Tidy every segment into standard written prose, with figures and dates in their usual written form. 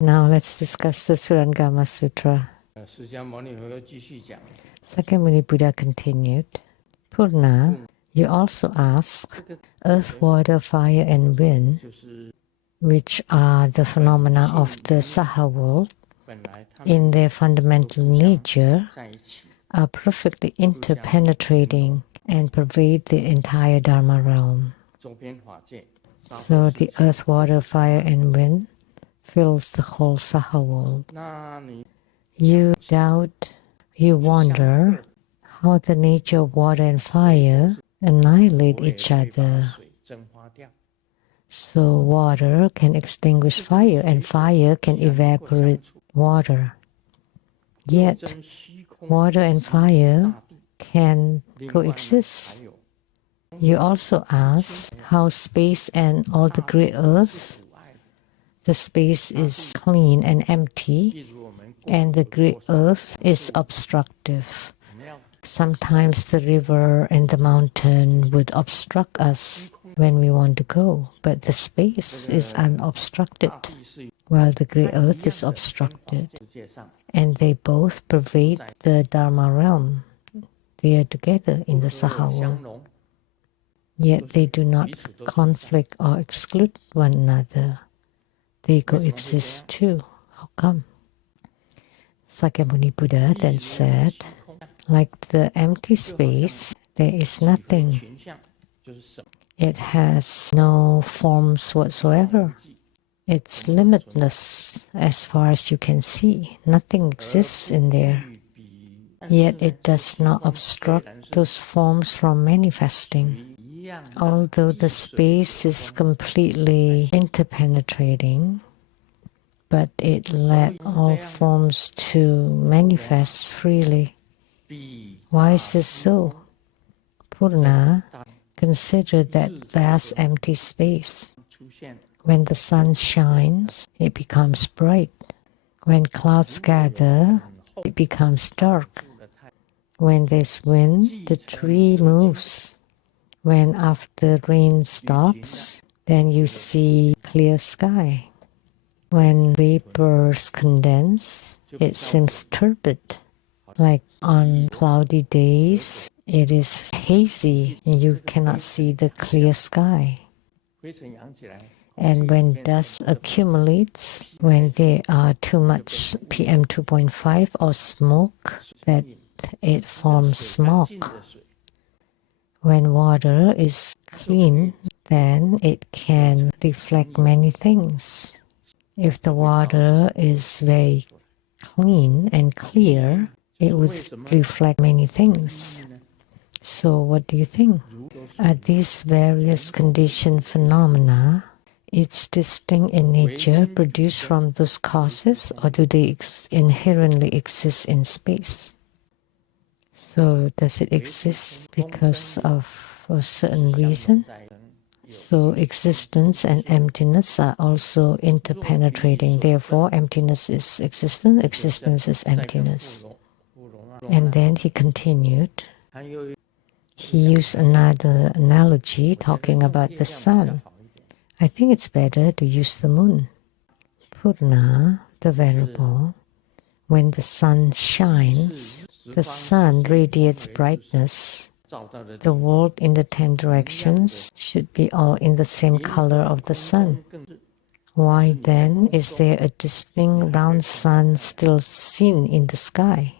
Now let's discuss the Surangama Sutra. Sakyamuni Buddha continued, Purna, you also ask, earth, water, fire, and wind, which are the phenomena of the Saha world, in their fundamental nature, are perfectly interpenetrating and pervade the entire dharma realm. So the earth, water, fire, and wind fills the whole Saha world. You doubt, you wonder how the nature of water and fire annihilate each other. So water can extinguish fire and fire can evaporate water. Yet water and fire can coexist. You also ask how space and all the great earth, the space is clean and empty, and the great earth is obstructive. Sometimes the river and the mountain would obstruct us when we want to go, but the space is unobstructed, while the great earth is obstructed. And they both pervade the dharma realm. They are together in the Saha world. Yet they do not conflict or exclude one another. They coexist too. How come? Sakyamuni Buddha then said, like the empty space, there is nothing. It has no forms whatsoever. It's limitless as far as you can see. Nothing exists in there. Yet it does not obstruct those forms from manifesting. Although the space is completely interpenetrating, but it let all forms to manifest freely. Why is this so? Purna, consider that vast empty space. When the sun shines, it becomes bright. When clouds gather, it becomes dark. When there's wind, the tree moves. When after rain stops, then you see clear sky. When vapors condense, it seems turbid. Like on cloudy days, it is hazy and you cannot see the clear sky. And when dust accumulates, when there are too much PM 2.5 or smoke, that it forms smog. When water is clean, then it can reflect many things. If the water is very clean and clear, it would reflect many things. So what do you think? Are these various conditioned phenomena, each distinct in nature, produced from those causes, or do they inherently exist in space? So does it exist because of a certain reason? So existence and emptiness are also interpenetrating. Therefore, emptiness is existence, existence is emptiness. And then he continued. He used another analogy talking about the sun. I think it's better to use the moon. Purna, the Venerable, when the sun shines, the sun radiates brightness. The world in the 10 directions should be all in the same color of the sun. Why then is there a distinct round sun still seen in the sky?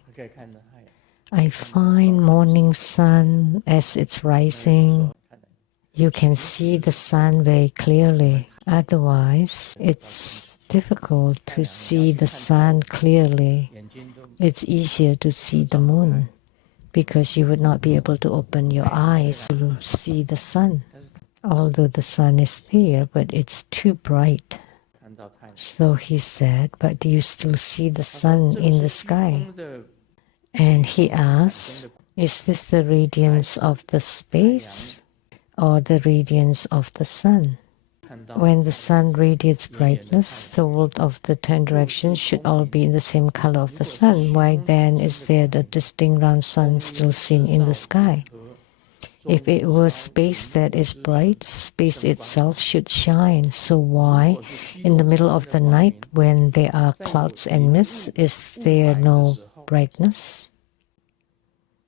I find morning sun as it's rising. You can see the sun very clearly. Otherwise, it's difficult to see the sun clearly. It's easier to see the moon because you would not be able to open your eyes to see the sun. Although the sun is there, but it's too bright. So he said, but do you still see the sun in the sky? And he asked, is this the radiance of the space or the radiance of the sun? When the sun radiates brightness, the world of the 10 directions should all be in the same color of the sun. Why then is there the distinct round sun still seen in the sky? If it were space that is bright, space itself should shine. So why, in the middle of the night, when there are clouds and mists, is there no brightness?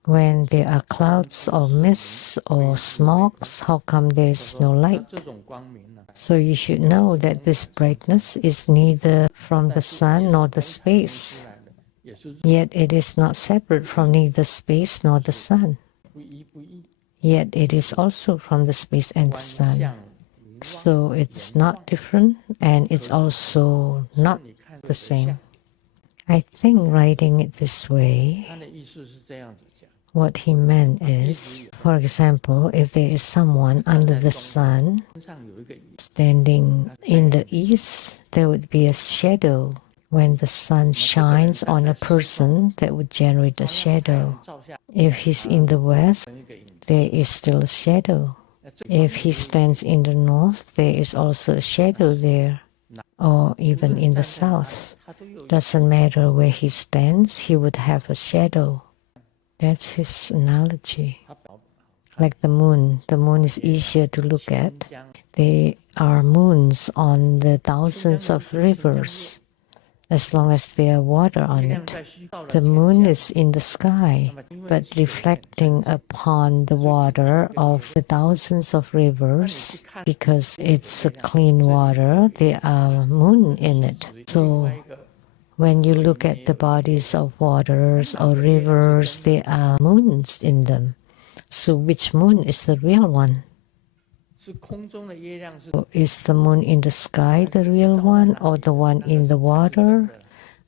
When there are clouds or mists or smokes, how come there is no light? So you should know that this brightness is neither from the sun nor the space, yet it is not separate from neither space nor the sun. Yet it is also from the space and the sun. So it's not different and it's also not the same. I think writing it this way, what he meant is, for example, if there is someone under the sun standing in the east, there would be a shadow. When the sun shines on a person, that would generate a shadow. If he's in the west, there is still a shadow. If he stands in the north, there is also a shadow there. Or even in the south. Doesn't matter where he stands, he would have a shadow. That's his analogy. Like the moon. The moon is easier to look at. There are moons on the thousands of rivers, as long as there are water on it. The moon is in the sky, but reflecting upon the water of the thousands of rivers, because it's a clean water, there are moon in it. So when you look at the bodies of waters or rivers, there are moons in them. So which moon is the real one? So is the moon in the sky the real one, or the one in the water,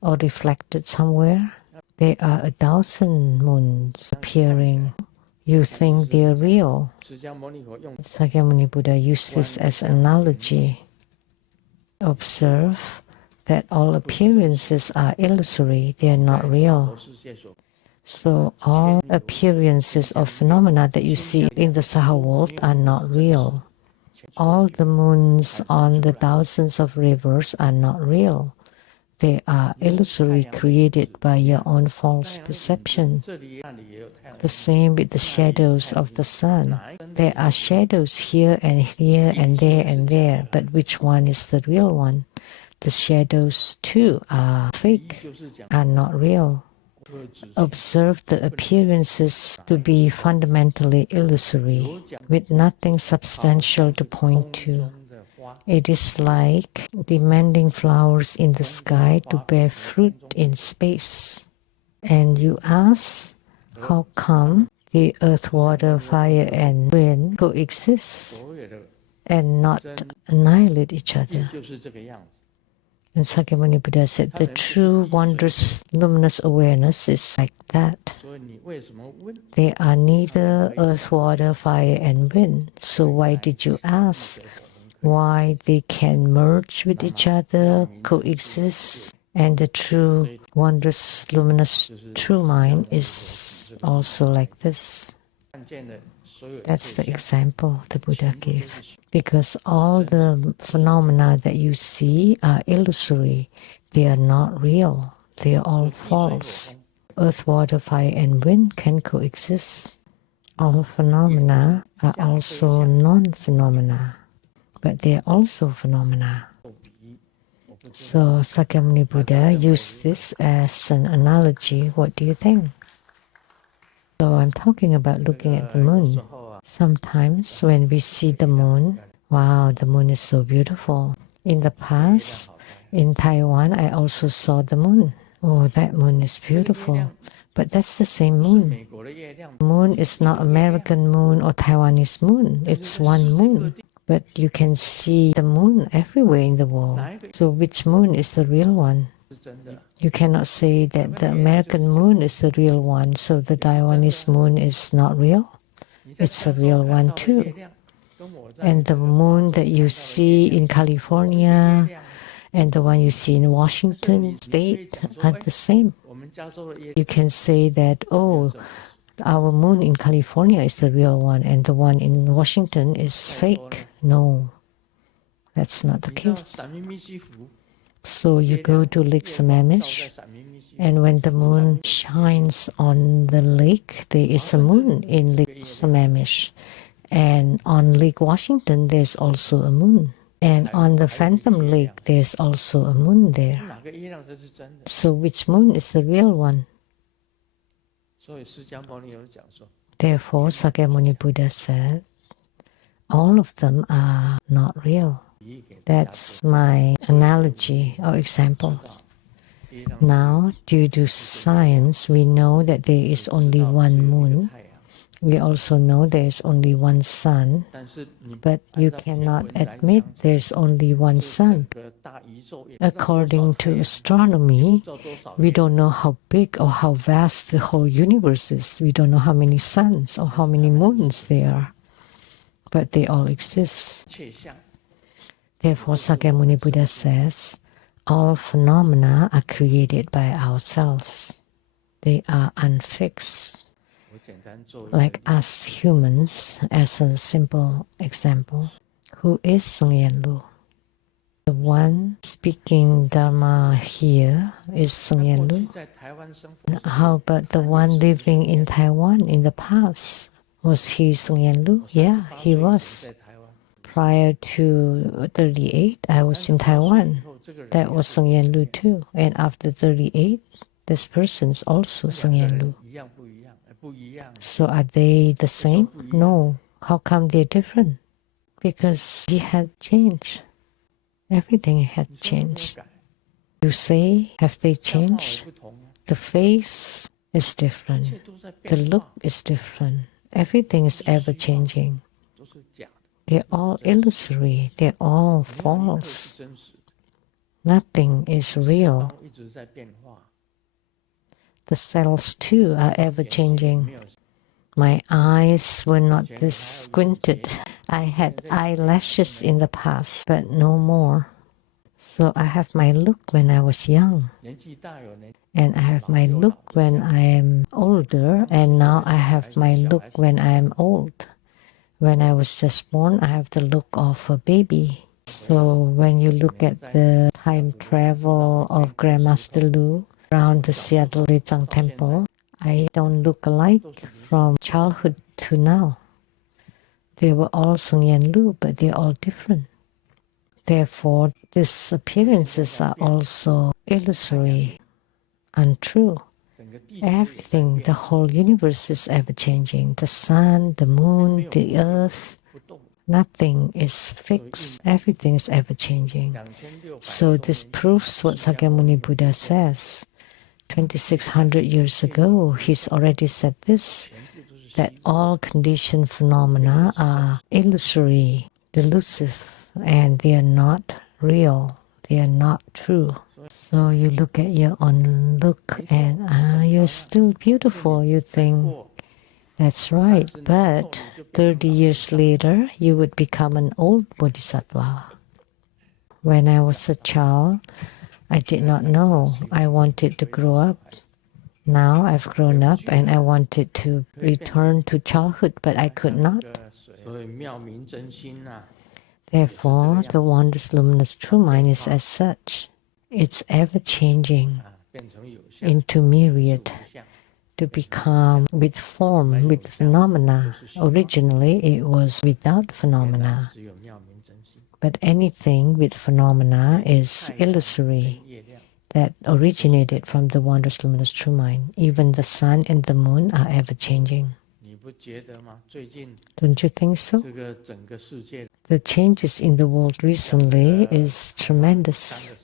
or reflected somewhere? There are 1,000 moons appearing. You think they're real. Sakyamuni Buddha used this as an analogy. Observe that all appearances are illusory, they are not real. So all appearances of phenomena that you see in the Saha world are not real. All the moons on the thousands of rivers are not real. They are illusory, created by your own false perception. The same with the shadows of the sun. There are shadows here and there, but which one is the real one? The shadows too are fake, are not real. Observe the appearances to be fundamentally illusory, with nothing substantial to point to. It is like demanding flowers in the sky to bear fruit in space. And you ask, how come the earth, water, fire, and wind coexist and not annihilate each other? And Sakyamuni Buddha said, the true wondrous luminous awareness is like that. They are neither earth, water, fire, and wind. So why did you ask why they can merge with each other, coexist? And the true wondrous luminous true mind is also like this. That's the example the Buddha gave. Because all the phenomena that you see are illusory. They are not real. They are all false. Earth, water, fire, and wind can coexist. All phenomena are also non-phenomena, but they are also phenomena. So Sakyamuni Buddha used this as an analogy. What do you think? So I'm talking about looking at the moon. Sometimes when we see the moon, wow, the moon is so beautiful. In the past, in Taiwan, I also saw the moon. Oh, that moon is beautiful. But that's the same moon. Moon is not American moon or Taiwanese moon. It's one moon. But you can see the moon everywhere in the world. So which moon is the real one? You cannot say that the American moon is the real one, so the Taiwanese moon is not real. It's a real one too. And the moon that you see in California and the one you see in Washington State are the same. You can say that, oh, our moon in California is the real one and the one in Washington is fake. No, that's not the case. So you go to Lake Sammamish And when the moon shines on the lake, there is a moon in Lake Sammamish. And on Lake Washington, there's also a moon. And on the Phantom Lake, there's also a moon there. So which moon is the real one? Therefore, Sakyamuni Buddha said, all of them are not real. That's my analogy or example. Now, due to science, we know that there is only one moon. We also know there is only one sun, but you cannot admit there's only one sun. According to astronomy, we don't know how big or how vast the whole universe is. We don't know how many suns or how many moons there are, but they all exist. Therefore, Sakyamuni Buddha says, all phenomena are created by ourselves. They are unfixed. Like us humans, as a simple example, who is Sungyen Lu? The one speaking dharma here is Sungyen Lu. How about the one living in Taiwan in the past? Was he Sungyen Lu? Yeah, he was. Prior to 38, I was in Taiwan. That was Sungyen Lu too. And after 38, this person is also Sungyen Lu. So are they the same? No. How come they're different? Because he had changed. Everything had changed. You say, have they changed? The face is different. The look is different. Everything is ever changing. They're all illusory. They're all false. Nothing is real. The cells too are ever changing. My eyes were not this squinted. I had eyelashes in the past, but no more. So I have my look when I was young. And I have my look when I am older, and now I have my look when I am old. When I was just born, I have the look of a baby. So when you look at the time travel of Grandmaster Lu around the Seattle Lechang Temple, I don't look alike from childhood to now. They were all Sungyen Lu, but they're all different. Therefore, these appearances are also illusory, untrue. Everything, the whole universe is ever changing. The sun, the moon, the earth, nothing is fixed. Everything is ever changing. So this proves what Sakyamuni Buddha says. 2600 years ago, he's already said this, that all conditioned phenomena are illusory, delusive, and they are not real. They are not true. So you look at your own look and you're still beautiful. You think, that's right. But 30 years later, you would become an old bodhisattva. When I was a child, I did not know. I wanted to grow up. Now I've grown up and I wanted to return to childhood, but I could not. Therefore, the wondrous luminous true mind is as such. It's ever changing into myriad to become with form, with phenomena. Originally, it was without phenomena. But anything with phenomena is illusory, that originated from the wondrous luminous true mind. Even the sun and the moon are ever changing. Don't you think so? The changes in the world recently is tremendous.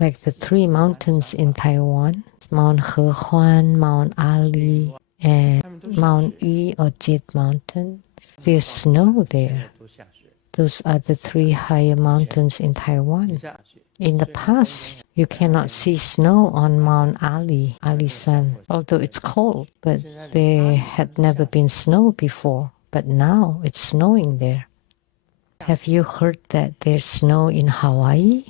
Like the three mountains in Taiwan, Mount Hehuan, Mount Ali, and Mount Yi or Jade Mountain. There's snow there. Those are the three higher mountains in Taiwan. In the past, you cannot see snow on Mount Ali, Ali-san, although it's cold, but there had never been snow before. But now it's snowing there. Have you heard that there's snow in Hawaii?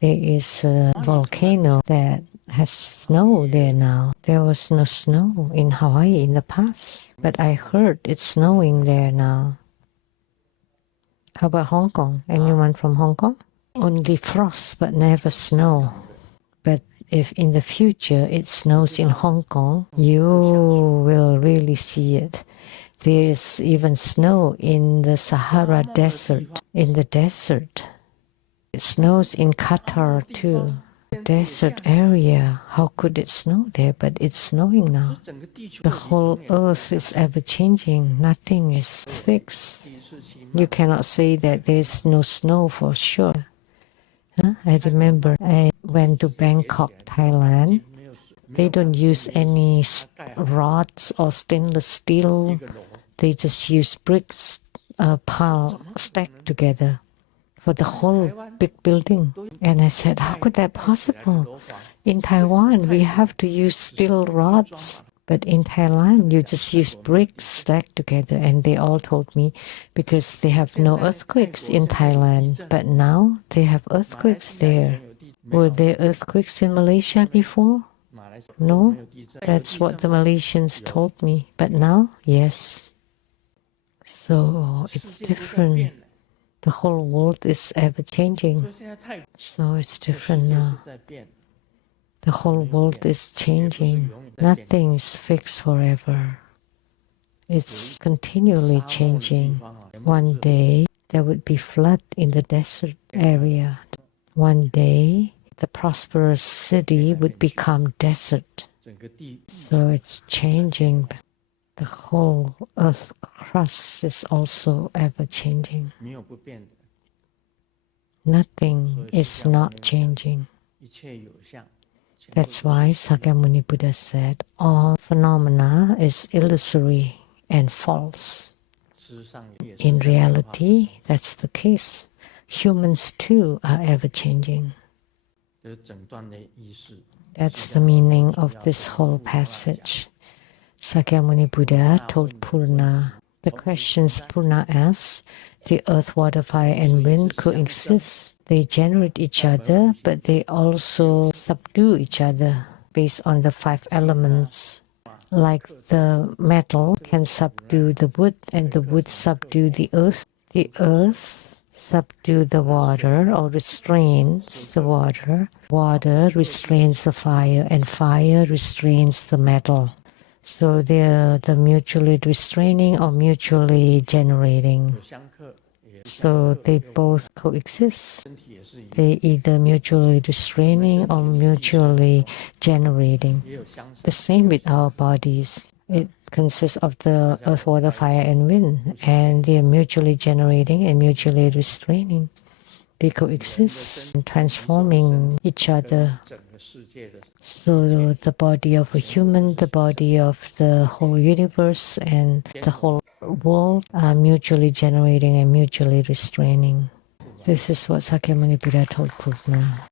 There is a volcano that has snow there now. There was no snow in Hawaii in the past, but I heard it's snowing there now. How about Hong Kong? Anyone from Hong Kong? Only frost, but never snow. But if in the future it snows in Hong Kong, you will really see it. There's even snow in the Sahara Desert. In the desert, it snows in Qatar too. Desert area, how could it snow there? But it's snowing now. The whole earth is ever changing. Nothing is fixed. You cannot say that there's no snow for sure. I remember I went to Bangkok, Thailand. They don't use any rods or stainless steel. They just use bricks stacked together for the whole big building. And I said, how could that possible? In Taiwan, we have to use steel rods. But in Thailand, you just use bricks stacked together. And they all told me because they have no earthquakes in Thailand. But now they have earthquakes there. Were there earthquakes in Malaysia before? No, that's what the Malaysians told me. But now, yes. So it's different. The whole world is ever changing. So it's different now. The whole world is changing. Nothing is fixed forever. It's continually changing. One day there would be flood in the desert area. One day the prosperous city would become desert. So it's changing. The whole earth crust is also ever changing. Nothing is not changing. That's why Sakyamuni Buddha said, all phenomena is illusory and false. In reality, that's the case. Humans too are ever changing. That's the meaning of this whole passage. Sakyamuni Buddha told Purna, the questions Purna asks, the earth, water, fire, and wind coexist. They generate each other, but they also subdue each other based on the 5 elements. Like the metal can subdue the wood, and the wood subdue the earth. The earth subdue the water or restrains the water. Water restrains the fire, and fire restrains the metal. So they're the mutually restraining or mutually generating. So they both coexist. They either mutually restraining or mutually generating. The same with our bodies. It consists of the earth, water, fire, and wind, and they are mutually generating and mutually restraining. They coexist, transforming each other. So the body of a human, the body of the whole universe, and the whole world are mutually generating and mutually restraining. This is what Sakyamuni Buddha told Purna.